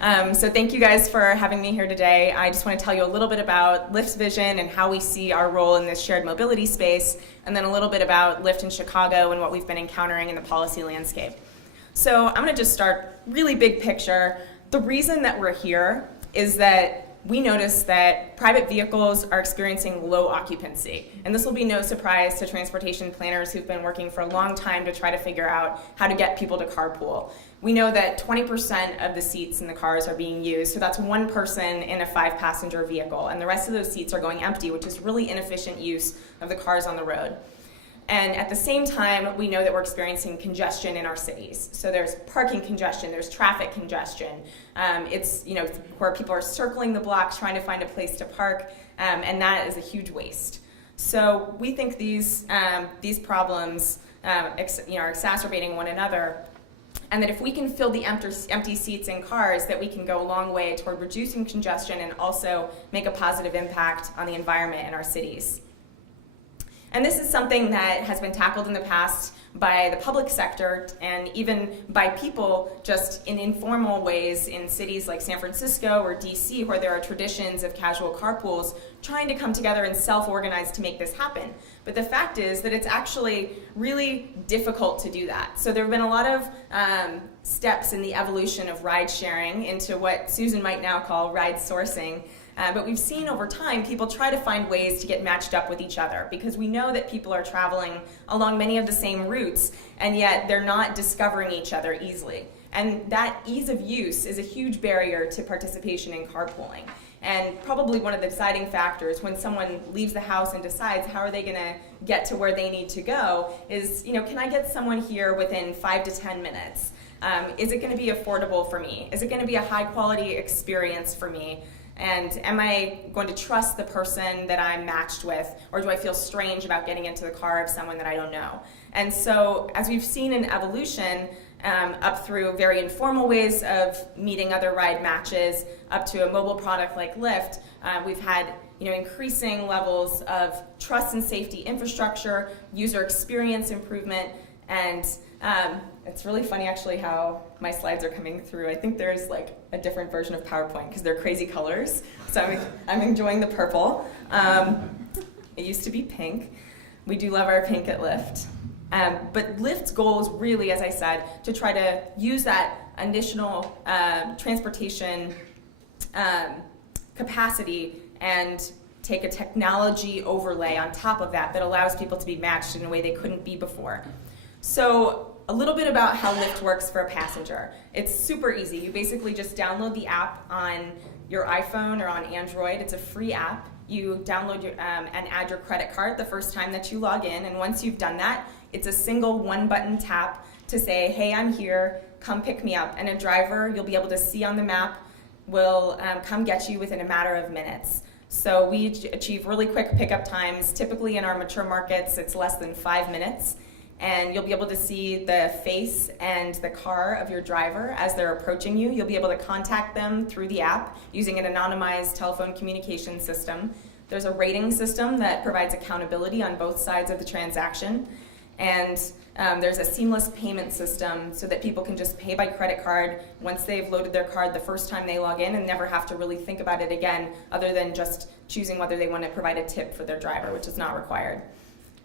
So thank you guys for having me here today. I just want to tell you a little bit about Lyft's vision and how we see our role in this shared mobility space, and then a little bit about Lyft in Chicago and what we've been encountering in the policy landscape. So I'm going to just start really big picture. The reason that we're here is that we notice that private vehicles are experiencing low occupancy. And this will be no surprise to transportation planners who've been working for a long time to try to figure out how to get people to carpool. We know that 20% of the seats in the cars are being used, so that's one person in a 5-passenger vehicle, and the rest of those seats are going empty, which is really inefficient use of the cars on the road. And at the same time, we know that we're experiencing congestion in our cities. So there's parking congestion, there's traffic congestion. It's where people are circling the blocks trying to find a place to park, and that is a huge waste. So we think these problems are exacerbating one another, and that if we can fill the empty seats in cars, that we can go a long way toward reducing congestion and also make a positive impact on the environment in our cities. And this is something that has been tackled in the past by the public sector and even by people just in informal ways in cities like San Francisco or DC, where there are traditions of casual carpools trying to come together and self-organize to make this happen. But the fact is that it's actually really difficult to do that. So there have been a lot of steps in the evolution of ride sharing into what Susan might now call ride sourcing. But we've seen over time people try to find ways to get matched up with each other, because we know that people are traveling along many of the same routes, and yet they're not discovering each other easily. And that ease of use is a huge barrier to participation in carpooling. And probably one of the deciding factors when someone leaves the house and decides how are they going to get to where they need to go is, can I get someone here within 5 to 10 minutes? Is it going to be affordable for me? Is it going to be a high quality experience for me? And am I going to trust the person that I'm matched with, or do I feel strange about getting into the car of someone that I don't know? And so, as we've seen in evolution, up through very informal ways of meeting other ride matches, up to a mobile product like Lyft, we've had increasing levels of trust and safety infrastructure, user experience improvement, and it's really funny actually how my slides are coming through. I think there's like a different version of PowerPoint because they're crazy colors. So I'm enjoying the purple. It used to be pink. We do love our pink at Lyft. But Lyft's goal is really, as I said, to try to use that additional transportation capacity and take a technology overlay on top of that allows people to be matched in a way they couldn't be before. So a little bit about how Lyft works for a passenger. It's super easy. You basically just download the app on your iPhone or on Android. It's a free app. You download and add your credit card the first time that you log in, and once you've done that, it's a single one-button tap to say, hey, I'm here, come pick me up. And a driver you'll be able to see on the map will come get you within a matter of minutes. So we achieve really quick pickup times. Typically in our mature markets, it's less than 5 minutes. And you'll be able to see the face and the car of your driver as they're approaching you. You'll be able to contact them through the app using an anonymized telephone communication system. There's a rating system that provides accountability on both sides of the transaction. And there's a seamless payment system so that people can just pay by credit card once they've loaded their card the first time they log in and never have to really think about it again, other than just choosing whether they want to provide a tip for their driver, which is not required.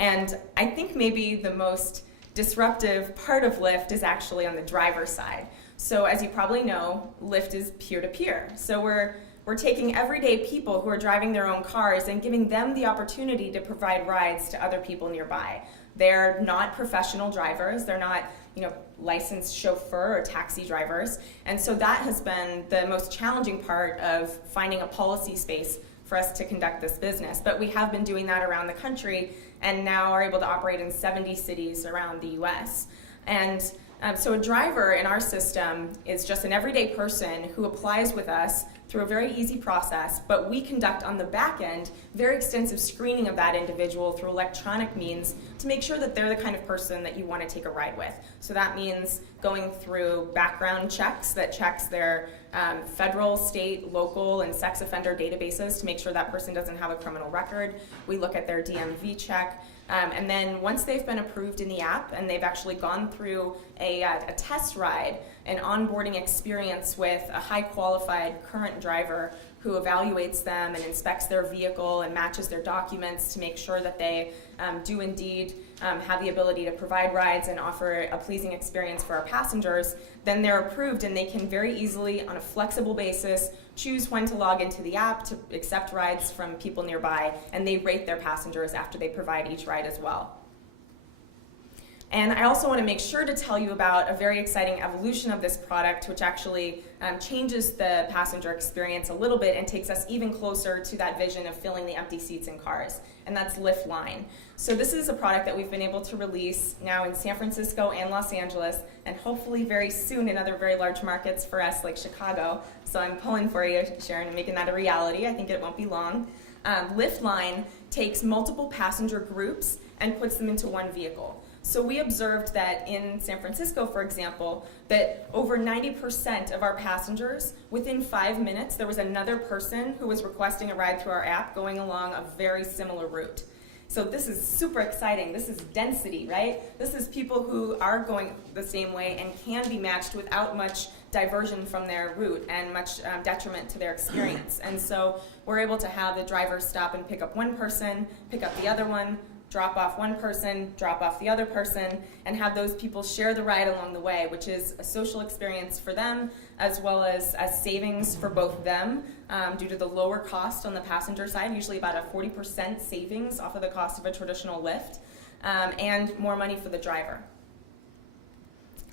And I think maybe the most disruptive part of Lyft is actually on the driver side. So as you probably know, Lyft is peer-to-peer. So we're taking everyday people who are driving their own cars and giving them the opportunity to provide rides to other people nearby. They're not professional drivers. They're not, licensed chauffeur or taxi drivers. And so that has been the most challenging part of finding a policy space for us to conduct this business. But we have been doing that around the country and now are able to operate in 70 cities around the US. And so a driver in our system is just an everyday person who applies with us through a very easy process, but we conduct on the back end very extensive screening of that individual through electronic means to make sure that they're the kind of person that you want to take a ride with. So that means going through background checks that checks their federal, state, local, and sex offender databases to make sure that person doesn't have a criminal record. We look at their DMV check. And then once they've been approved in the app and they've actually gone through a test ride an onboarding experience with a high qualified current driver who evaluates them and inspects their vehicle and matches their documents to make sure that they do indeed have the ability to provide rides and offer a pleasing experience for our passengers, then they're approved and they can very easily, on a flexible basis, choose when to log into the app to accept rides from people nearby, and they rate their passengers after they provide each ride as well. And I also want to make sure to tell you about a very exciting evolution of this product, which actually changes the passenger experience a little bit and takes us even closer to that vision of filling the empty seats in cars, and that's Lyft Line. So this is a product that we've been able to release now in San Francisco and Los Angeles, and hopefully very soon in other very large markets for us like Chicago. So I'm pulling for you, Sharon, and making that a reality. I think it won't be long. Lyft Line takes multiple passenger groups and puts them into one vehicle. So we observed that in San Francisco, for example, that over 90% of our passengers, within 5 minutes, there was another person who was requesting a ride through our app going along a very similar route. So this is super exciting. This is density, right? This is people who are going the same way and can be matched without much diversion from their route and much detriment to their experience. And so we're able to have the driver stop and pick up one person, pick up the other one, drop off one person, drop off the other person, and have those people share the ride along the way, which is a social experience for them, as well as savings for both them due to the lower cost on the passenger side, usually about a 40% savings off of the cost of a traditional Lyft, and more money for the driver.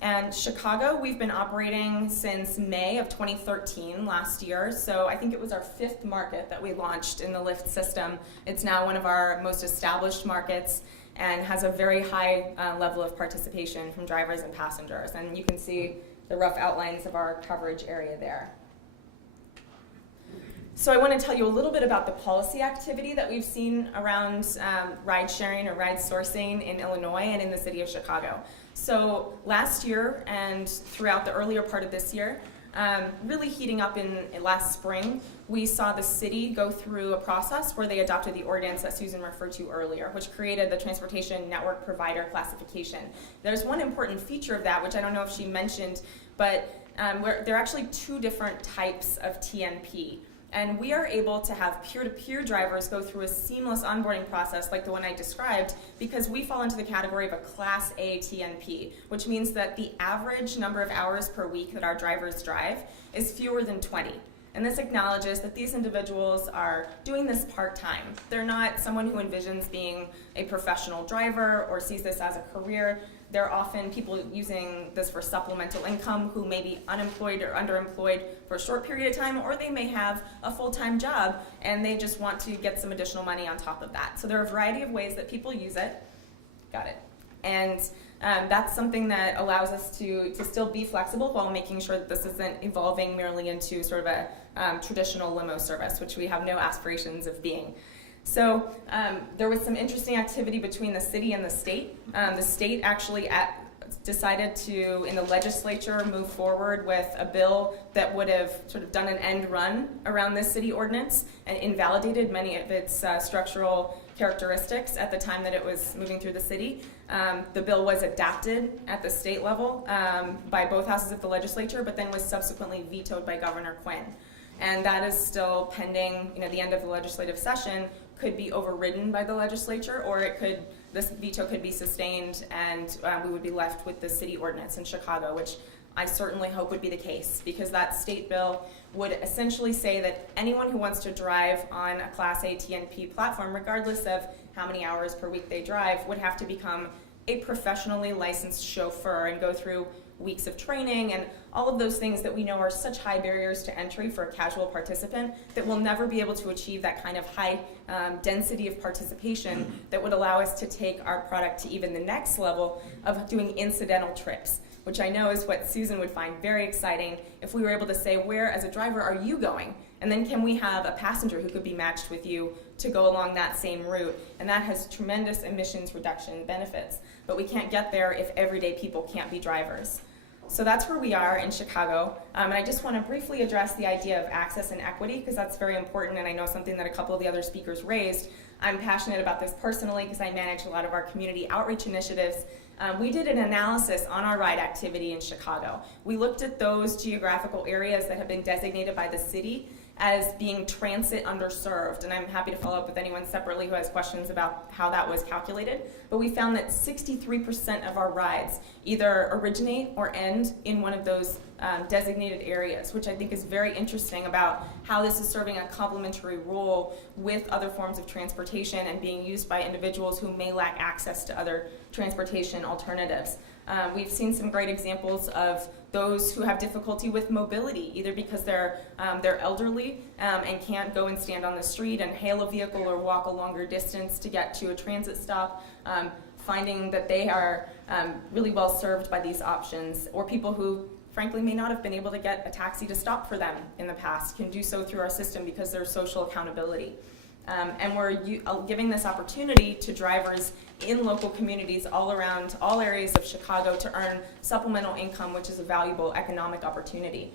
And Chicago, we've been operating since May of 2013, last year. So I think it was our 5th market that we launched in the Lyft system. It's now one of our most established markets and has a very high level of participation from drivers and passengers. And you can see the rough outlines of our coverage area there. So I want to tell you a little bit about the policy activity that we've seen around ride sharing or ride sourcing in Illinois and in the city of Chicago. So last year and throughout the earlier part of this year, really heating up in last spring, we saw the city go through a process where they adopted the ordinance that Susan referred to earlier, which created the Transportation Network Provider classification. There's one important feature of that, which I don't know if she mentioned, but there are actually 2 different types of TNP. And we are able to have peer-to-peer drivers go through a seamless onboarding process like the one I described because we fall into the category of a Class A TNP, which means that the average number of hours per week that our drivers drive is fewer than 20. And this acknowledges that these individuals are doing this part-time. They're not someone who envisions being a professional driver or sees this as a career. They're often people using this for supplemental income who may be unemployed or underemployed for a short period of time, or they may have a full-time job and they just want to get some additional money on top of that. So there are a variety of ways that people use it. Got it. And that's something that allows us to still be flexible while making sure that this isn't evolving merely into sort of a traditional limo service, which we have no aspirations of being. So there was some interesting activity between the city and the state. The state actually decided to, in the legislature, move forward with a bill that would have sort of done an end run around this city ordinance and invalidated many of its structural characteristics at the time that it was moving through the city. The bill was adopted at the state level by both houses of the legislature, but then was subsequently vetoed by Governor Quinn. And that is still pending, the end of the legislative session, could be overridden by the legislature, or this veto could be sustained and we would be left with the city ordinance in Chicago, which I certainly hope would be the case, because that state bill would essentially say that anyone who wants to drive on a Class A TNP platform, regardless of how many hours per week they drive, would have to become a professionally licensed chauffeur and go through weeks of training and all of those things that we know are such high barriers to entry for a casual participant that we'll never be able to achieve that kind of high density of participation that would allow us to take our product to even the next level of doing incidental trips, which I know is what Susan would find very exciting if we were able to say, where as a driver are you going? And then can we have a passenger who could be matched with you to go along that same route? And that has tremendous emissions reduction benefits. But we can't get there if everyday people can't be drivers. So that's where we are in Chicago. And I just want to briefly address the idea of access and equity, because that's very important, and I know something that a couple of the other speakers raised. I'm passionate about this personally because I manage a lot of our community outreach initiatives. We did an analysis on our ride activity in Chicago. We looked at those geographical areas that have been designated by the city as being transit underserved, and I'm happy to follow up with anyone separately who has questions about how that was calculated. But we found that 63% of our rides either originate or end in one of those designated areas, which I think is very interesting about how this is serving a complementary role with other forms of transportation and being used by individuals who may lack access to other transportation alternatives. We've seen some great examples of those who have difficulty with mobility, either because they're elderly and can't go and stand on the street and hail a vehicle or walk a longer distance to get to a transit stop, finding that they are really well served by these options, or people who frankly may not have been able to get a taxi to stop for them in the past can do so through our system because there's social accountability. And we're giving this opportunity to drivers in local communities all around all areas of Chicago to earn supplemental income, which is a valuable economic opportunity.